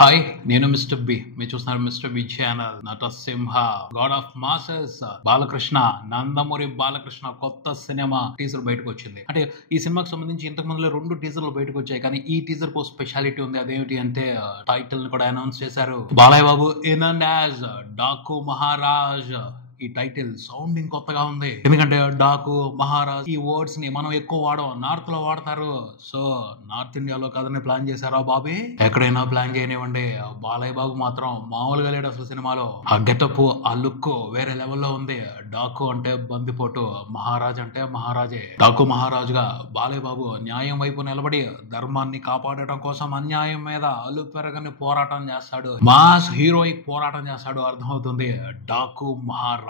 Hi, నేను mister B. మీరు చూస్తున్నారు mister B channel. Natasimha, god of masses, Balakrishna, Nandamuri Balakrishna కొత్త సినిమా టీజర్ బయటకు వచ్చింది. అంటే ఈ సినిమాకి సంబంధించి ఇంతకు ముందులో 2 టీజర్లు బయటకు వచ్చాయి. కానీ ఈ టీజర్ కు స్పెషాలిటీ ఉంది. అదేమిటి అంటే టైటిల్ ని కూడా అనౌన్స్ చేశారు. Balayya Babu in and as Daaku Maharaj. ఈ టైటిల్ సౌండింగ్ కొత్తగా ఉంది. ఎందుకంటే డాకు మహారాజ్ ఈ వర్డ్స్ ని మనం ఎక్కువ వాడం, నార్త్ లో వాడతారు. సో నార్త్ ఇండియాలో కథని ప్లాన్ చేశారా బాబీ? ఎక్కడైనా ప్లాన్ చేయనివ్వండి, బాలయ్య బాబు మాత్రం మామూలుగా లేడు అసలు సినిమాలో. ఆ గెటప్, ఆ లుక్ వేరే లెవెల్లో ఉంది. డాకు అంటే బందిపోటు, మహారాజ్ అంటే మహారాజే. డాకు మహారాజుగా బాలయ్య బాబు న్యాయం వైపు నిలబడి ధర్మాన్ని కాపాడటం కోసం అన్యాయం మీద అలుపెరగని పోరాటం చేస్తాడు. మాస్ హీరోయిక్ పోరాటం చేస్తాడు. అర్థమవుతుంది. డాకు మహారాజ్,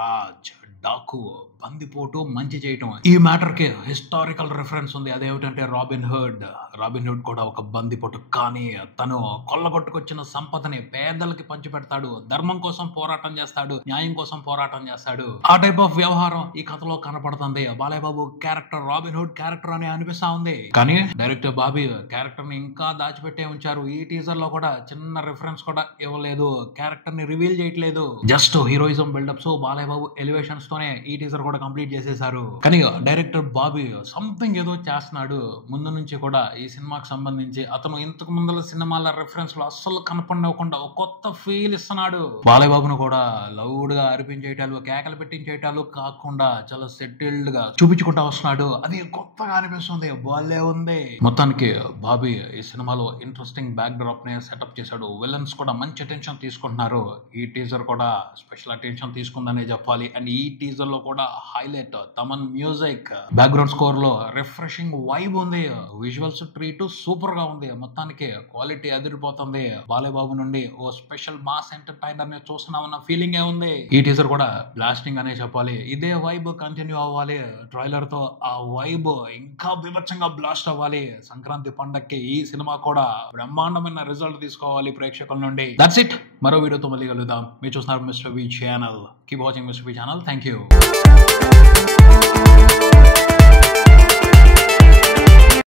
డాకు బందిపోటు, మంచి చేయటం. ఈ మ్యాటర్ కి హిస్టారికల్ రిఫరెన్స్ ఉంది. అదేమిటంటే రాబిన్ హుడ్. రాబిన్ హుడ్ కూడా ఒక బందిపోటు, కానీ తను కొల్లగొట్టుకొచ్చిన సంపదని పేదలకి పంచి పెడతాడు. ధర్మం కోసం పోరాటం చేస్తాడు, న్యాయం కోసం పోరాటం చేస్తాడు. ఆ టైప్ ఆఫ్ వ్యవహారం ఈ కథలో కనపడుతుంది. Balayya Babu character robin hood character అని అనిపిస్తా ఉంది. కానీ డైరెక్టర్ బాబీ క్యారెక్టర్ ని ఇంకా దాచిపెట్టే ఉంచారు. ఈ టీజర్ లో కూడా చిన్న రిఫరెన్స్ కూడా ఇవ్వలేదు. క్యారెక్టర్ ని రివీల్ చేయట్లేదు. Just heroism build-ups, Balayya Babu elevations తోనే ఈ టీజర్ కూడా కంప్లీట్ చేసేసారు. కానీ డైరెక్టర్ బాబీ సంథింగ్ ఏదో చేస్తున్నాడు. ముందు నుంచి కూడా ఈ సినిమాకి సంబంధించి అతను ఇంతకు ముందుల సినిమాల రిఫరెన్స్ లో అస్సలు కనపడకుండా ఒక కొత్త ఫీల్ ఇస్తున్నాడు. బాలయ్య బాబును కూడా లౌడ్ గా అరిపించేటాలు, కేకలు పెట్టించేటాలు కాకుండా చాలా సెటిల్డ్ గా చూపించుకుంటా వస్తున్నాడు. అది కొత్తగా అనిపిస్తుంది. బాలే ఉంది. మొత్తానికి బాబీ ఈ సినిమాలో ఇంట్రెస్టింగ్ బ్యాక్ డ్రాప్ ని సెటప్ చేశాడు. విలన్స్ కూడా మంచి అటెన్షన్ తీసుకుంటున్నారు. ఈ టీజర్ కూడా స్పెషల్ అటెన్షన్ తీసుకుందనే చెప్పాలి. అండ్ ఈ టీజర్ లో కూడా highlight Thaman music, background score లో రిఫ్రెషింగ్ వైబ్ ఉంది. విజువల్స్ ట్రీట్ సూపర్ గా ఉంది. మొత్తానికి క్వాలిటీ అదిరిపోతుంది. బాలయ్య బాబు నుండి ఓ స్పెషల్ మాస్ ఎంటర్టైనర్ ని చూస్తున్నామన్న ఫీలింగ్ ఏ ఉంది. ఈ టీజర్ కూడా బ్లాస్టింగ్ అనే చెప్పాలి. ఇదే వైబ్ కంటిన్యూ అవ్వాలి. ట్రైలర్ తో ఆ వైబ్ ఇంకా బీభత్సంగా బ్లాస్ట్ అవ్వాలి. సంక్రాంతి పండక్కి ఈ సినిమా కూడా బ్రహ్మాండమైన రిజల్ట్ తీసుకోవాలి ప్రేక్షకుల నుండి. That's it. మరో వీడియోతో మళ్ళీ కలుద్దాం. మీరు చూస్తున్నారు mister we channel. Keep watching mister we channel. Thank you.